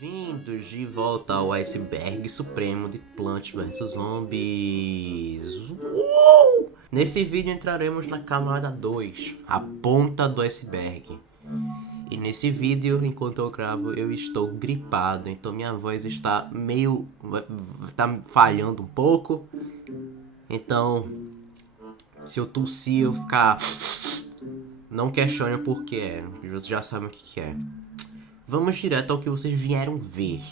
Bem-vindos de volta ao iceberg supremo de Plants vs Zombies. Nesse vídeo entraremos na camada 2, a ponta do iceberg. E nesse vídeo, enquanto eu gravo, eu estou gripado, então minha voz está tá falhando um pouco. Então, se eu tossir, eu ficar... Não questione o porquê, vocês já sabem o que é. Vamos direto ao que vocês vieram ver.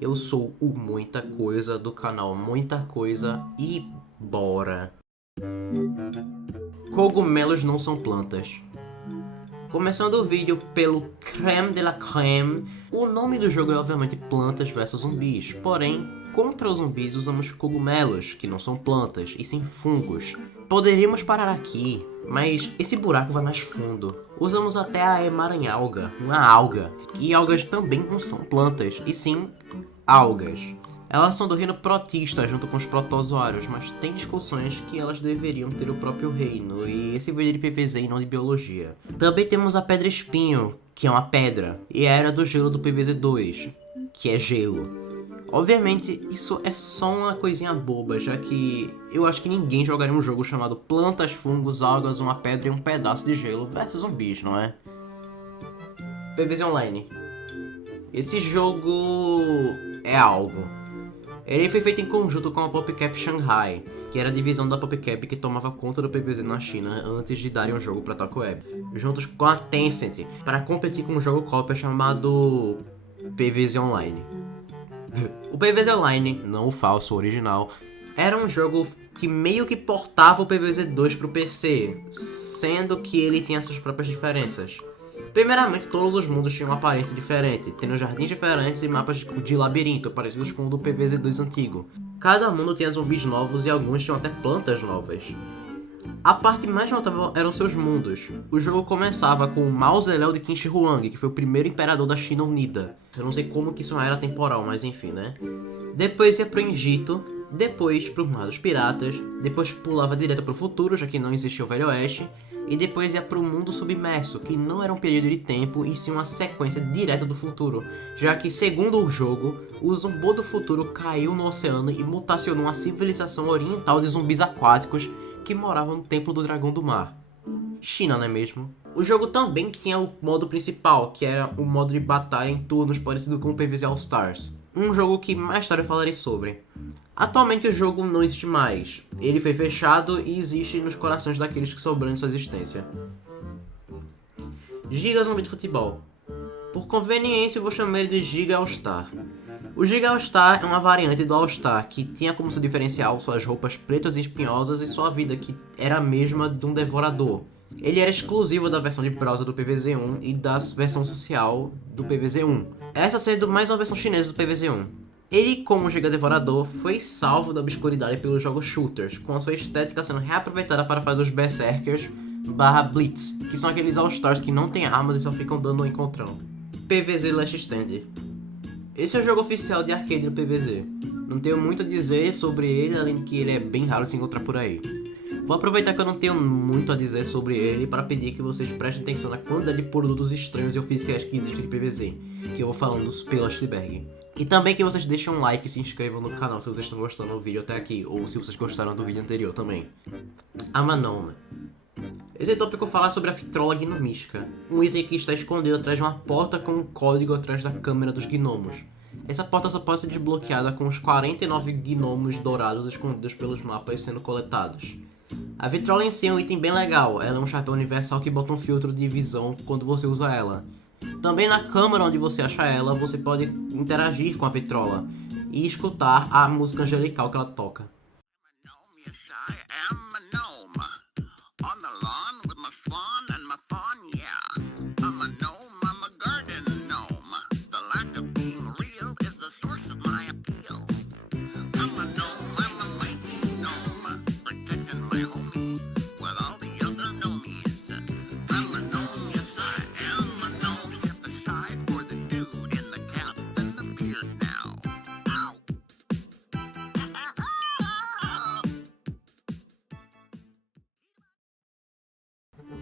Eu sou o Muita Coisa do canal Muita Coisa e bora! Cogumelos não são plantas. Começando o vídeo pelo creme de la creme, o nome do jogo é obviamente Plantas vs Zumbis, porém, contra os zumbis usamos cogumelos, que não são plantas, e sim fungos. Poderíamos parar aqui, mas esse buraco vai mais fundo. Usamos até a emaranhalga, uma alga, e algas também não são plantas, e sim algas. Elas são do reino protista junto com os protozoários, mas tem discussões que elas deveriam ter o próprio reino, e esse vídeo é de PVZ e não de biologia. Também temos a pedra espinho, que é uma pedra, e a era do gelo do PVZ 2, que é gelo. Obviamente, isso é só uma coisinha boba, já que eu acho que ninguém jogaria um jogo chamado Plantas, Fungos, Algas, uma Pedra e um Pedaço de Gelo versus Zumbis, não é? PVZ Online. Esse jogo é algo. Ele foi feito em conjunto com a PopCap Shanghai, que era a divisão da PopCap que tomava conta do PVZ na China antes de darem o jogo para Talk Web, juntos com a Tencent, para competir com um jogo cópia chamado PVZ Online. O PVZ Online, não o falso, o original, era um jogo que meio que portava o PVZ 2 pro PC, sendo que ele tinha suas próprias diferenças. Primeiramente, todos os mundos tinham uma aparência diferente, tendo jardins diferentes e mapas de labirinto, parecidos com o do PVZ 2 antigo. Cada mundo tinha zumbis novos e alguns tinham até plantas novas. A parte mais notável eram seus mundos. O jogo começava com o Mao Zedong de Qin Shi Huang, que foi o primeiro imperador da China Unida. Eu não sei como que isso era temporal, mas enfim, né? Depois ia pro Egito, depois pro Mar dos Piratas, depois pulava direto pro futuro, já que não existia o Velho Oeste, e depois ia pro mundo submerso, que não era um período de tempo e sim uma sequência direta do futuro, já que, segundo o jogo, o Zumbo do futuro caiu no oceano e mutacionou uma civilização oriental de zumbis aquáticos que moravam no Templo do Dragão do Mar. China, não é mesmo? O jogo também tinha o modo principal, que era o modo de batalha em turnos parecido com o PVZ All Stars, um jogo que mais tarde eu falarei sobre. Atualmente o jogo não existe mais, ele foi fechado e existe nos corações daqueles que sobraram de sua existência. Giga Zumbi de Futebol. Por conveniência eu vou chamar ele de Giga All Star. O Giga All Star é uma variante do All Star que tinha como seu diferencial suas roupas pretas e espinhosas e sua vida, que era a mesma de um devorador. Ele era exclusivo da versão de browser do PVZ1 e da versão social do PVZ1, essa sendo mais uma versão chinesa do PVZ1. Ele, como Giga Devorador, foi salvo da obscuridade pelos jogos shooters, com a sua estética sendo reaproveitada para fazer os Berserkers /Blitz, que são aqueles All-Stars que não tem armas e só ficam dando no encontrão. PVZ Last Stand. Esse é o jogo oficial de arcade do PVZ. Não tenho muito a dizer sobre ele, além de que ele é bem raro de se encontrar por aí. Vou aproveitar que eu não tenho muito a dizer sobre ele para pedir que vocês prestem atenção na quantidade de produtos estranhos e oficiais que existem de PVZ, que eu vou falando pelo iceberg. E também que vocês deixem um like e se inscrevam no canal se vocês estão gostando do vídeo até aqui, ou se vocês gostaram do vídeo anterior também. Amanoma. Esse tópico fala sobre a Vitrola Gnomística, um item que está escondido atrás de uma porta com um código atrás da câmera dos gnomos. Essa porta só pode ser desbloqueada com os 49 gnomos dourados escondidos pelos mapas sendo coletados. A vitrola em si é um item bem legal, ela é um chapéu universal que bota um filtro de visão quando você usa ela. Também na câmera onde você acha ela, você pode interagir com a vitrola e escutar a música angelical que ela toca.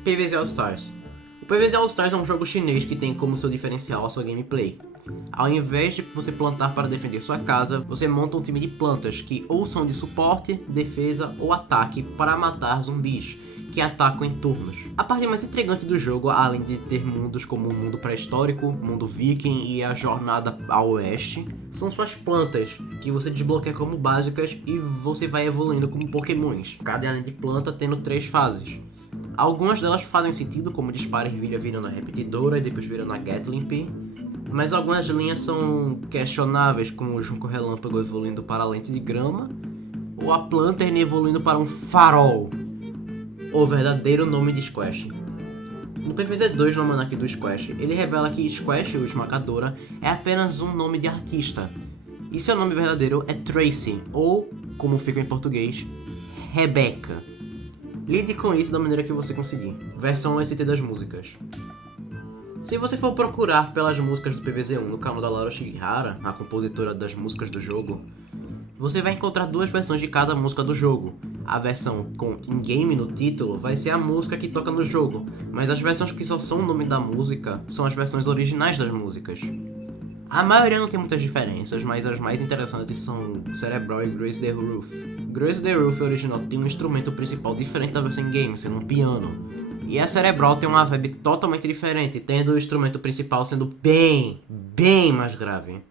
PVZ All Stars. O PVZ All Stars é um jogo chinês que tem como seu diferencial a sua gameplay. Ao invés de você plantar para defender sua casa, você monta um time de plantas que ou são de suporte, defesa ou ataque para matar zumbis que atacam em turnos. A parte mais intrigante do jogo, além de ter mundos como o mundo pré-histórico, mundo viking e a jornada ao oeste, são suas plantas, que você desbloqueia como básicas e você vai evoluindo como pokémons, cada linha de planta tendo 3 fases. Algumas delas fazem sentido, como dispara ervilha virando a repetidora e depois virando a Gatling P, mas algumas linhas são questionáveis, como o Junco Relâmpago evoluindo para a lente de grama, ou a Plantern evoluindo para um farol, o verdadeiro nome de Squash. No PvZ 2 no almanaque do Squash, ele revela que Squash, o esmagadora, é apenas um nome de artista, e seu nome verdadeiro é Tracy, ou, como fica em português, Rebecca. Lide com isso da maneira que você conseguir. Versão ST das músicas. Se você for procurar pelas músicas do PvZ1 no canal da Laura Shigihara, a compositora das músicas do jogo, você vai encontrar 2 versões de cada música do jogo. A versão com in-game no título vai ser a música que toca no jogo, mas as versões que só são o nome da música são as versões originais das músicas. A maioria não tem muitas diferenças, mas as mais interessantes são Cerebral e Grace the Roof. Grace the Roof original tem um instrumento principal diferente da versão in-game, sendo um piano. E a Cerebral tem uma vibe totalmente diferente, tendo o instrumento principal sendo bem mais grave.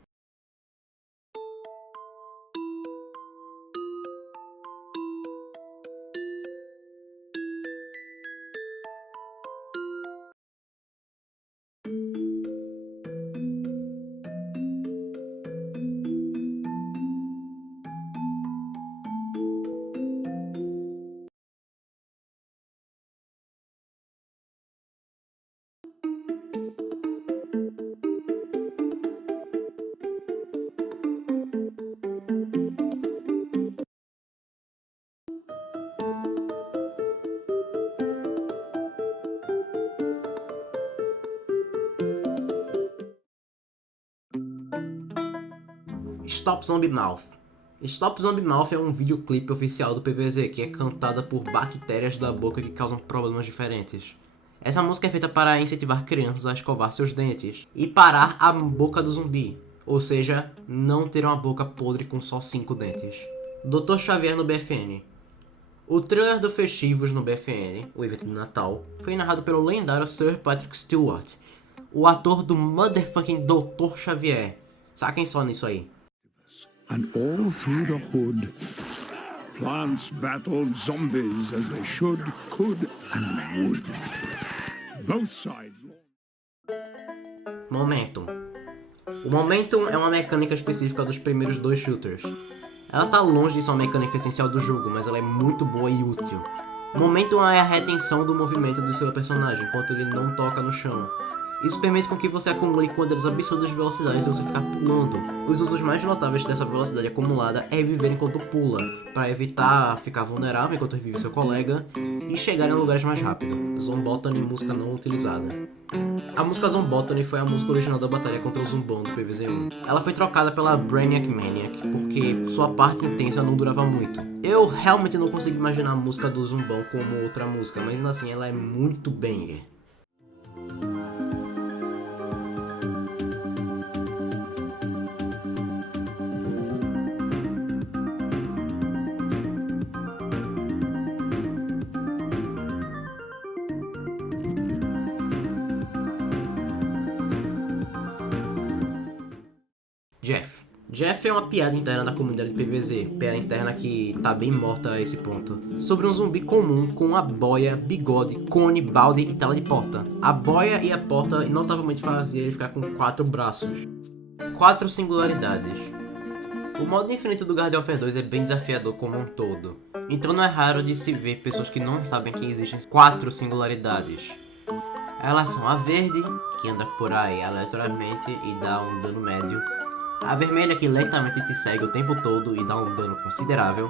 Stop Zombie Mouth. Stop Zombie Mouth é um videoclipe oficial do PvZ que é cantada por bactérias da boca que causam problemas diferentes. Essa música é feita para incentivar crianças a escovar seus dentes e parar a boca do zumbi, ou seja, não ter uma boca podre com só 5 dentes. Dr. Xavier no BFN. O trailer do Festivos no BFN, o evento de Natal, foi narrado pelo lendário Sir Patrick Stewart, o ator do motherfucking Dr. Xavier. Saquem só nisso aí. And all through the hood, plants battled zombies as they should, could, and would. Both sides. Momentum. O Momentum é uma mecânica específica dos primeiros 2 shooters. Ela tá longe de ser uma mecânica essencial do jogo, mas ela é muito boa e útil. O Momentum é a retenção do movimento do seu personagem enquanto ele não toca no chão. Isso permite com que você acumule quantas absurdas de velocidade se você ficar pulando. Os usos mais notáveis dessa velocidade acumulada é viver enquanto pula, para evitar ficar vulnerável enquanto revive seu colega e chegar em lugares mais rápido. Zombotany, música não utilizada. A música Zombotany foi a música original da batalha contra o Zumbão do PvZ1. Ela foi trocada pela Brainiac Maniac porque sua parte intensa não durava muito. Eu realmente não consigo imaginar a música do Zumbão como outra música, mas ainda assim ela é muito banger. Jeff é uma piada interna da comunidade PvZ, piada interna que tá bem morta a esse ponto, sobre um zumbi comum com uma boia, bigode, cone, balde e tela de porta. A boia e a porta notavelmente faziam ele ficar com 4 braços. 4 singularidades. O modo infinito do Garden of 2 é bem desafiador como um todo, então não é raro de se ver pessoas que não sabem que existem 4 singularidades. Elas são a verde, que anda por aí aleatoriamente e dá um dano médio, a vermelha, que lentamente te segue o tempo todo e dá um dano considerável,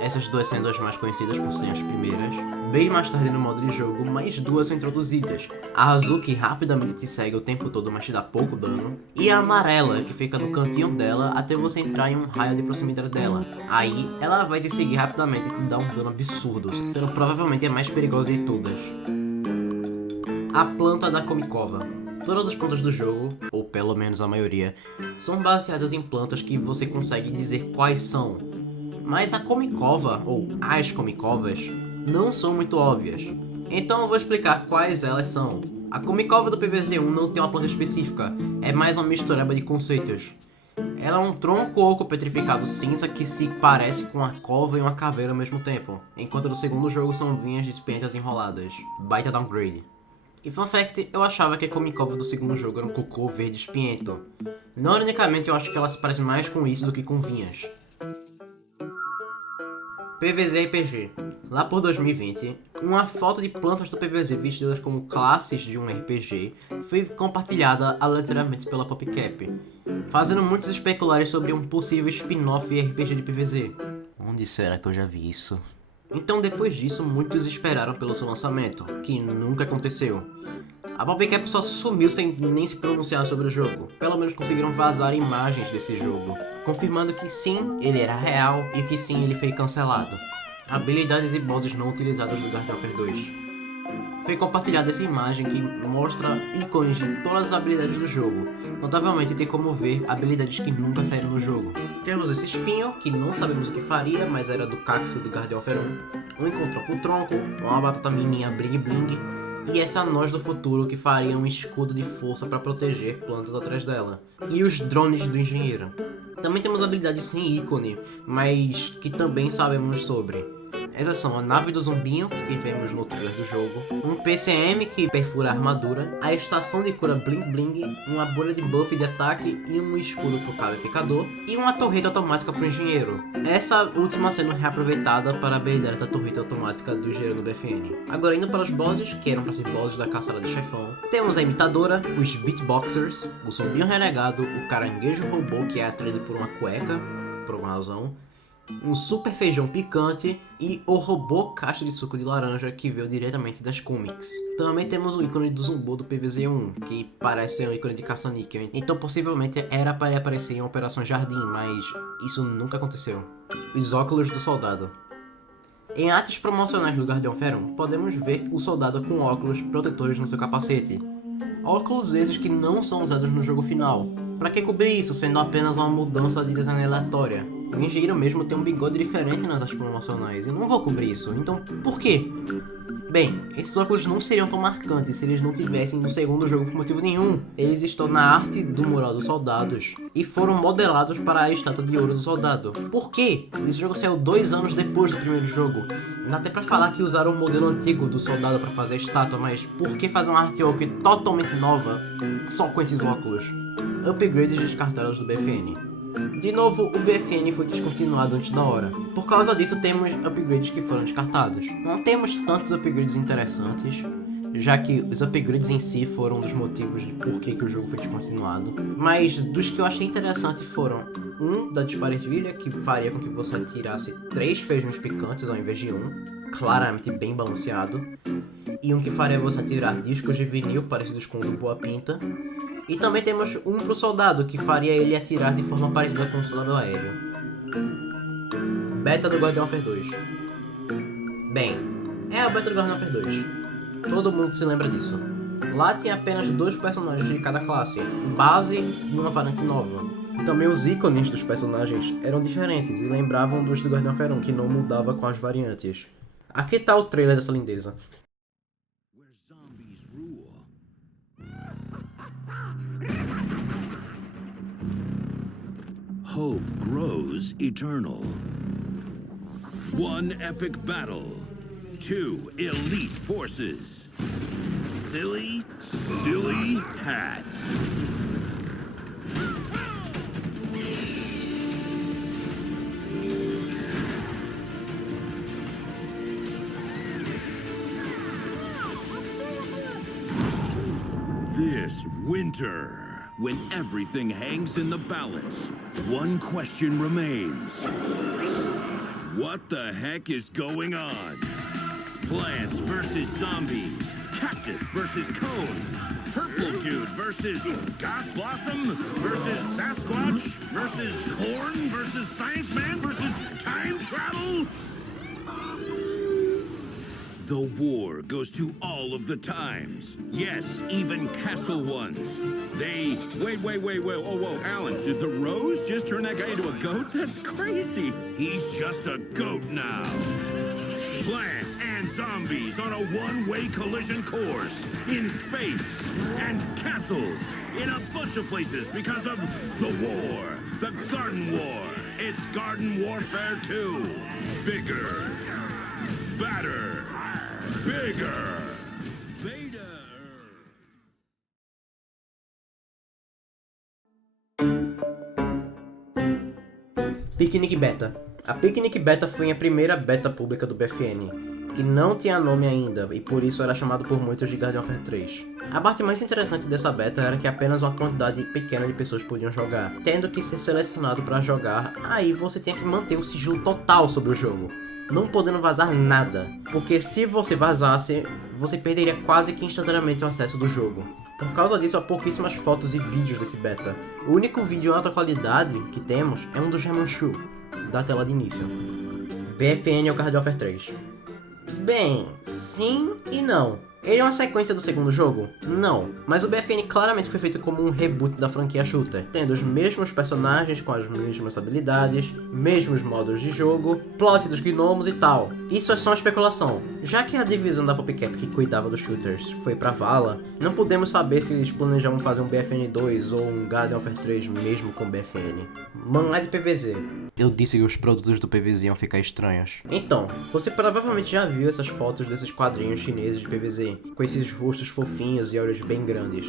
essas duas sendo as mais conhecidas por serem as primeiras. Bem mais tarde no modo de jogo, mais 2 são introduzidas, a azul, que rapidamente te segue o tempo todo mas te dá pouco dano, e a amarela, que fica no cantinho dela até você entrar em um raio de proximidade dela. Aí ela vai te seguir rapidamente e te dá um dano absurdo, sendo provavelmente a mais perigosa de todas. A planta da Komikova. Todas as plantas do jogo, ou pelo menos a maioria, são baseadas em plantas que você consegue dizer quais são. Mas a comicova, ou as comicovas, não são muito óbvias. Então eu vou explicar quais elas são. A comicova do PvZ1 não tem uma planta específica, é mais uma mistureba de conceitos. Ela é um tronco oco petrificado cinza que se parece com uma cova e uma caveira ao mesmo tempo, enquanto no segundo jogo são vinhas de espinhas enroladas. Baita downgrade. E fun fact, eu achava que a comicova do segundo jogo era um cocô verde espinhento. Não ironicamente, eu acho que ela se parece mais com isso do que com vinhas. PvZ RPG. Lá por 2020, uma foto de plantas do PvZ vestidas como classes de um RPG foi compartilhada aleatoriamente pela PopCap, fazendo muitos especularem sobre um possível spin-off RPG de PvZ. Onde será que eu já vi isso? Então depois disso, muitos esperaram pelo seu lançamento, que nunca aconteceu. A PopCap só sumiu sem nem se pronunciar sobre o jogo. Pelo menos conseguiram vazar imagens desse jogo, confirmando que sim, ele era real e que sim, ele foi cancelado. Habilidades e bosses não utilizadas do Garden of 2. Foi compartilhada essa imagem que mostra ícones de todas as habilidades do jogo. Notavelmente tem como ver habilidades que nunca saíram no jogo. Temos esse espinho, que não sabemos o que faria, mas era do cacto do Garden of 1. Um encontrão pro tronco, uma batata mininha bling bling, e essa noz do futuro que faria um escudo de força para proteger plantas atrás dela. E os drones do engenheiro. Também temos habilidades sem ícone, mas que também sabemos sobre. Essas são a nave do zumbinho, que vemos no trailer do jogo, um PCM que perfura a armadura, a estação de cura Bling Bling, uma bolha de buff de ataque e um escudo pro calificador, e uma torreta automática pro engenheiro. Essa última sendo reaproveitada para a habilidade da torreta automática do engenheiro no BFN. Agora indo para os bosses, que eram para ser bosses da caçada de chefão, temos a imitadora, os beatboxers, o zumbinho renegado, o caranguejo robô que é atraído por uma cueca, por alguma razão, um super feijão picante e o robô caixa de suco de laranja que veio diretamente das comics. Também temos o ícone do Zumbo do PvZ1, que parece ser um ícone de caça-níquel, então possivelmente era para ele aparecer em Operação Jardim, mas isso nunca aconteceu. Os óculos do soldado. Em artes promocionais do Guardião Ferrum, podemos ver o soldado com óculos protetores no seu capacete. Óculos esses que não são usados no jogo final. Pra que cobrir isso, sendo apenas uma mudança de design aleatória? O engenheiro mesmo tem um bigode diferente nas artes promocionais, e não vou cobrir isso, então por quê? Bem, esses óculos não seriam tão marcantes se eles não tivessem no segundo jogo por motivo nenhum. Eles estão na arte do mural dos soldados e foram modelados para a estátua de ouro do soldado. Por quê? Esse jogo saiu 2 anos depois do primeiro jogo. Dá até pra falar que usaram o modelo antigo do soldado para fazer a estátua, mas por que fazer uma artwork totalmente nova só com esses óculos? Upgrades descartados do BFN. De novo, o BFN foi descontinuado antes da hora. Por causa disso, temos upgrades que foram descartados. Não temos tantos upgrades interessantes, já que os upgrades em si foram um dos motivos de por que o jogo foi descontinuado. Mas dos que eu achei interessante foram um da disparetilha, que faria com que você atirasse 3 feijões picantes ao invés de um, claramente bem balanceado, e um que faria você atirar discos de vinil parecidos com o do Boa Pinta. E também temos um pro soldado, que faria ele atirar de forma parecida com o soldado aéreo. Beta do Garden of 2. Bem, é a beta do Garden of 2. Todo mundo se lembra disso. Lá tinha apenas 2 personagens de cada classe, base e uma variante nova. Também os ícones dos personagens eram diferentes e lembravam dos do Garden of 1, que não mudava com as variantes. Aqui tá o trailer dessa lindeza. Hope grows eternal. 1 epic battle. 2 elite forces. Silly, silly hats. This winter, when everything hangs in the balance, one question remains. What the heck is going on? Plants versus zombies. Cactus versus cone. Purple dude versus God Blossom versus Sasquatch versus corn versus Science Man versus time travel? The war goes to all of the times. Yes, even castle ones. They... Wait. Oh, whoa, Alan, did the rose just turn that guy into a goat? That's crazy. He's just a goat now. Plants and zombies on a one-way collision course. In space. And castles. In a bunch of places because of the war. The Garden War. It's Garden Warfare 2. Bigger. Badder. Bigger. Vader. Picnic Beta. A Picnic Beta foi a primeira beta pública do BFN, que não tinha nome ainda, e por isso era chamado por muitos de Garden Warfare 3. A parte mais interessante dessa beta era que apenas uma quantidade pequena de pessoas podiam jogar, tendo que ser selecionado para jogar, aí você tinha que manter o sigilo total sobre o jogo, não podendo vazar nada, porque se você vazasse, você perderia quase que instantaneamente o acesso do jogo. Por causa disso, há pouquíssimas fotos e vídeos desse beta. O único vídeo em alta qualidade que temos é um do German Shu, da tela de início. BFN ou Garden Warfare 3? Bem, sim e não. Ele é uma sequência do segundo jogo? Não, mas o BFN claramente foi feito como um reboot da franquia shooter, tendo os mesmos personagens com as mesmas habilidades, mesmos modos de jogo, plot dos gnomos e tal. Isso é só uma especulação. Já que a divisão da PopCap que cuidava dos shooters foi pra vala, não podemos saber se eles planejavam fazer um BFN 2 ou um Garden Warfare 3 mesmo com BFN. Mangá de PvZ. Eu disse que os produtos do PvZ iam ficar estranhos. Então, você provavelmente já viu essas fotos desses quadrinhos chineses de PvZ, com esses rostos fofinhos e olhos bem grandes.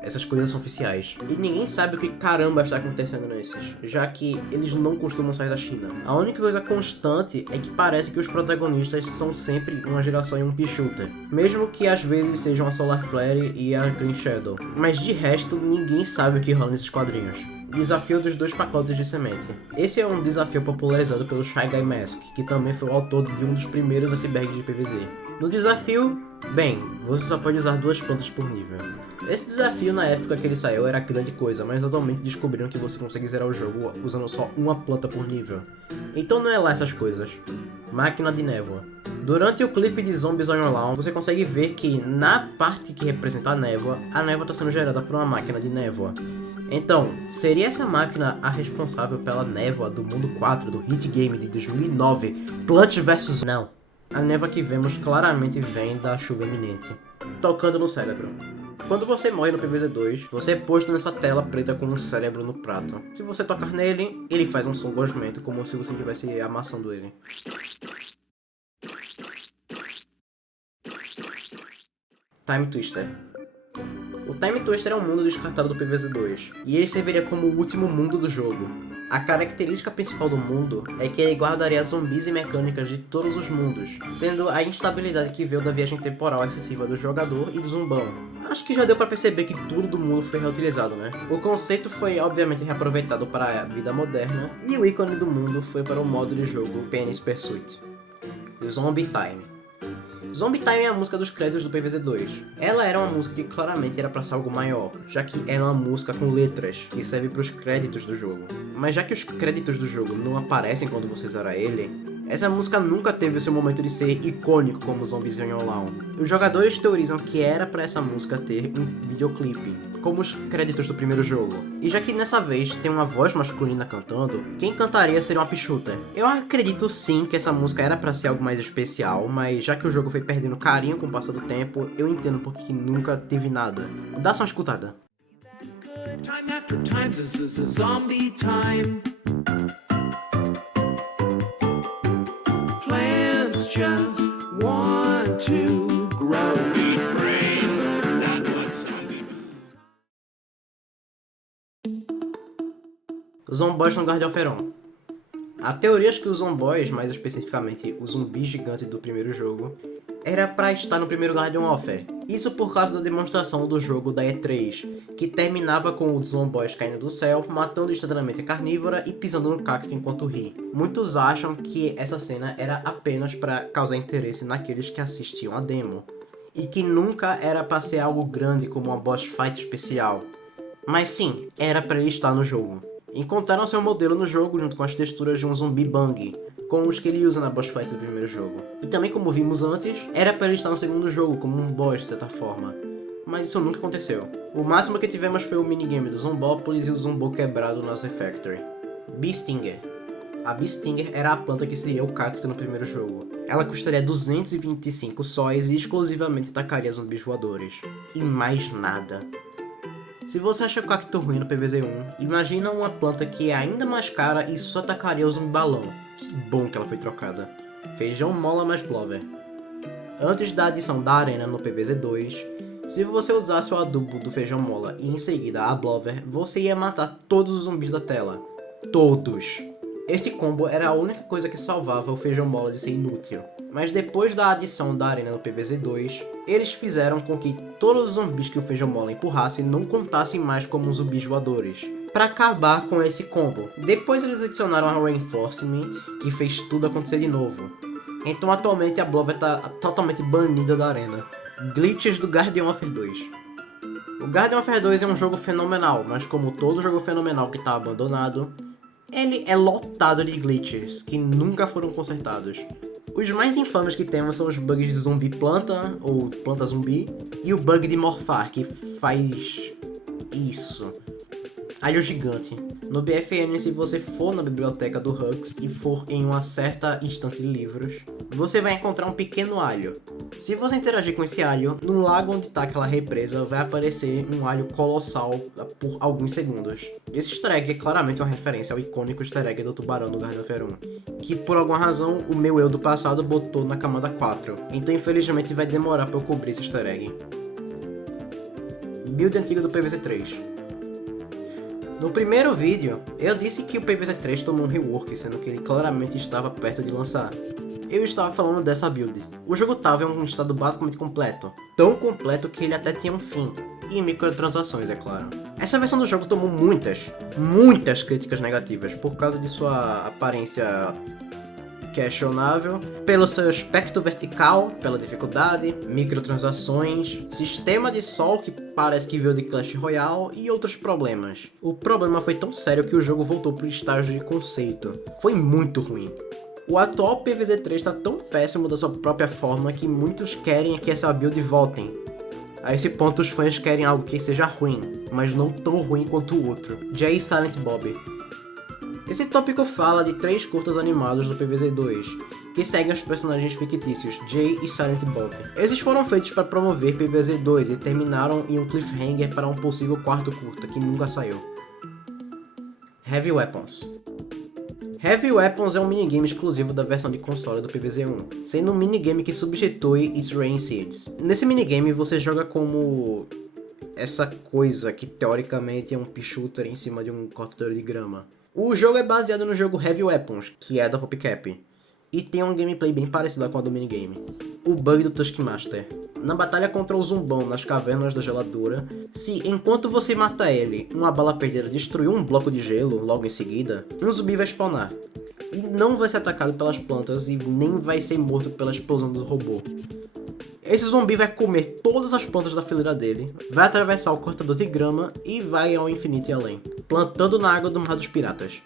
Essas coisas são oficiais. E ninguém sabe o que caramba está acontecendo nesses, já que eles não costumam sair da China. A única coisa constante é que parece que os protagonistas são sempre uma geração em um P-Shooter, mesmo que às vezes sejam a Solar Flare e a Green Shadow. Mas de resto, ninguém sabe o que rola nesses quadrinhos. Desafio dos 2 pacotes de semente. Esse é um desafio popularizado pelo Shy Guy Mask, que também foi o autor de um dos primeiros icebergs de PvZ. No desafio, bem, você só pode usar 2 plantas por nível. Esse desafio na época que ele saiu era grande coisa, mas atualmente descobriram que você consegue zerar o jogo usando só uma planta por nível. Então não é lá essas coisas. Máquina de névoa. Durante o clipe de Zombies on Your Lawn, você consegue ver que na parte que representa a névoa está sendo gerada por uma máquina de névoa. Então, seria essa máquina a responsável pela névoa do mundo 4 do hit game de 2009, Plants vs. Não. A névoa que vemos claramente vem da chuva iminente, tocando no cérebro. Quando você morre no PvZ 2, você é posto nessa tela preta com um cérebro no prato. Se você tocar nele, ele faz um som gosmento, como se você estivesse amassando ele. Time Twister. O Time Twister é um mundo descartado do PvZ 2, e ele serviria como o último mundo do jogo. A característica principal do mundo é que ele guardaria zumbis e mecânicas de todos os mundos, sendo a instabilidade que veio da viagem temporal excessiva do jogador e do zumbão. Acho que já deu pra perceber que tudo do mundo foi reutilizado, né? O conceito foi obviamente reaproveitado para a vida moderna, e o ícone do mundo foi para o modo de jogo Penis Pursuit. Zombie Time. Zombie Time é a música dos créditos do PvZ 2. Ela era uma música que claramente era pra ser algo maior, já que era uma música com letras, que serve pros créditos do jogo. Mas já que os créditos do jogo não aparecem quando você zera ele, essa música nunca teve o seu momento de ser icônico como Zombies on Your Lawn. Os jogadores teorizam que era pra essa música ter um videoclipe, como os créditos do primeiro jogo. E já que nessa vez tem uma voz masculina cantando, quem cantaria seria uma P-Shooter. Eu acredito sim que essa música era pra ser algo mais especial, mas já que o jogo foi perdendo carinho com o passar do tempo, eu entendo porque nunca teve nada. Dá só uma escutada. Time after time, this is a zombie time. Plants just want to grow. Zomboys no Garden Warfare 1. Há teorias que os zomboys, mais especificamente o zumbi gigante do primeiro jogo, era pra estar no primeiro Garden Warfare. Isso por causa da demonstração do jogo da E3, que terminava com os zomboys caindo do céu, matando instantaneamente a carnívora e pisando no cacto enquanto ri. Muitos acham que essa cena era apenas para causar interesse naqueles que assistiam a demo, e que nunca era pra ser algo grande como uma boss fight especial. Mas sim, era pra ele estar no jogo. Encontraram seu modelo no jogo junto com as texturas de um zumbi bang, como os que ele usa na boss fight do primeiro jogo. E também, como vimos antes, era para ele estar no segundo jogo como um boss de certa forma, mas isso nunca aconteceu. O máximo que tivemos foi o minigame do Zombópolis e o Zombo quebrado no Azure Factory. Bee Stinger. A Bee Stinger era a planta que seria o cacto no primeiro jogo. Ela custaria 225 sóis e exclusivamente atacaria zumbis voadores. E mais nada. Se você acha o cacto ruim no PvZ1, imagina uma planta que é ainda mais cara e só atacaria o zumbi balão. Que bom que ela foi trocada. Feijão mola mais blover. Antes da adição da arena no PvZ2, se você usasse o adubo do feijão mola e em seguida a blover, você ia matar todos os zumbis da tela. Todos! Esse combo era a única coisa que salvava o feijão mola de ser inútil. Mas depois da adição da arena no PvZ2, eles fizeram com que todos os zumbis que o feijão mola empurrasse não contassem mais como zumbis voadores, para acabar com esse combo. Depois eles adicionaram a Reinforcement, que fez tudo acontecer de novo. Então atualmente a blover está totalmente banida da arena. Glitches do Guardian Warfare 2. O Guardian Warfare 2 é um jogo fenomenal, mas como todo jogo fenomenal que está abandonado, ele é lotado de glitches que nunca foram consertados. Os mais infames que temos são os bugs de zumbi planta, ou planta zumbi, e o bug de morfar, que faz isso. Alho gigante. No BFN, se você for na biblioteca do Hux e for em uma certa estante de livros, você vai encontrar um pequeno alho. Se você interagir com esse alho, no lago onde está aquela represa vai aparecer um alho colossal por alguns segundos. Esse easter egg é claramente uma referência ao icônico easter egg do tubarão do Guardian Warfare 1, que por alguma razão o meu eu do passado botou na camada 4, então infelizmente vai demorar para eu cobrir esse easter egg. Build antiga do PvZ3. No primeiro vídeo, eu disse que o PvZ3 tomou um rework, sendo que ele claramente estava perto de lançar. Eu estava falando dessa build. O jogo estava em um estado basicamente completo, tão completo que ele até tinha um fim, e microtransações, é claro. Essa versão do jogo tomou muitas críticas negativas por causa de sua aparência questionável, pelo seu aspecto vertical, pela dificuldade, microtransações, sistema de sol que parece que veio de Clash Royale e outros problemas. O problema foi tão sério que o jogo voltou para o estágio de conceito. Foi muito ruim. O atual PvZ3 está tão péssimo da sua própria forma que muitos querem que essa build voltem. A esse ponto os fãs querem algo que seja ruim, mas não tão ruim quanto o outro. Jay e Silent Bob. Esse tópico fala de 3 curtas animados do PvZ2, que seguem os personagens fictícios Jay e Silent Bob. Esses foram feitos para promover PvZ2 e terminaram em um cliffhanger para um possível quarto curta que nunca saiu. Heavy Weapons. Heavy Weapons é um minigame exclusivo da versão de console do PvZ1, sendo um minigame que substitui It's Rain Seeds. Nesse minigame você joga como essa coisa que teoricamente é um pichuter em cima de um cortador de grama. O jogo é baseado no jogo Heavy Weapons, que é da PopCap, e tem um gameplay bem parecido com a do minigame. O bug do Tuskmaster. Na batalha contra o zumbão nas cavernas da geladura, se enquanto você mata ele, uma bala perdida destruiu um bloco de gelo logo em seguida, um zumbi vai spawnar. E não vai ser atacado pelas plantas e nem vai ser morto pela explosão do robô. Esse zumbi vai comer todas as plantas da fileira dele, vai atravessar o cortador de grama e vai ao infinito e além, plantando na água do Mar dos Piratas.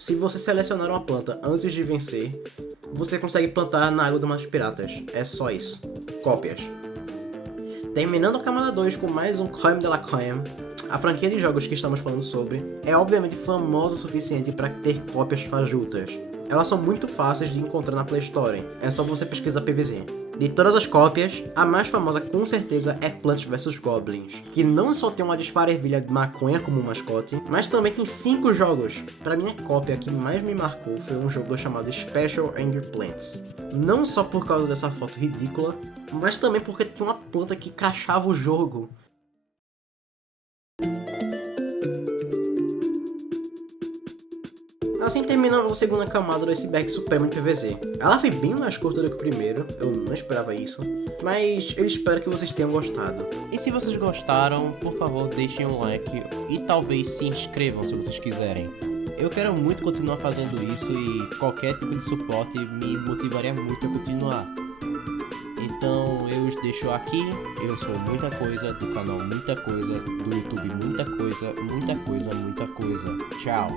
Se você selecionar uma planta antes de vencer, você consegue plantar na água do Mar dos Piratas. É só isso. Cópias. Terminando a camada 2 com mais um crème de la crème, a franquia de jogos que estamos falando sobre é obviamente famosa o suficiente para ter cópias fajutas. Elas são muito fáceis de encontrar na Play Store, é só você pesquisar PvZ. De todas as cópias, a mais famosa com certeza é Plants vs Goblins, que não só tem uma disparervilha de maconha como mascote, mas também tem 5 jogos. Pra mim a cópia que mais me marcou foi um jogo chamado Special Angry Plants. Não só por causa dessa foto ridícula, mas também porque tinha uma planta que crashava o jogo. Assim terminamos a segunda camada do iceberg supremo de PvZ. Ela foi bem mais curta do que o primeiro, eu não esperava isso, mas eu espero que vocês tenham gostado. E se vocês gostaram, por favor deixem um like e talvez se inscrevam se vocês quiserem. Eu quero muito continuar fazendo isso e qualquer tipo de suporte me motivaria muito a continuar. Então eu os deixo aqui, eu sou Muita Coisa, do canal Muita Coisa, do YouTube Muita Coisa. Tchau!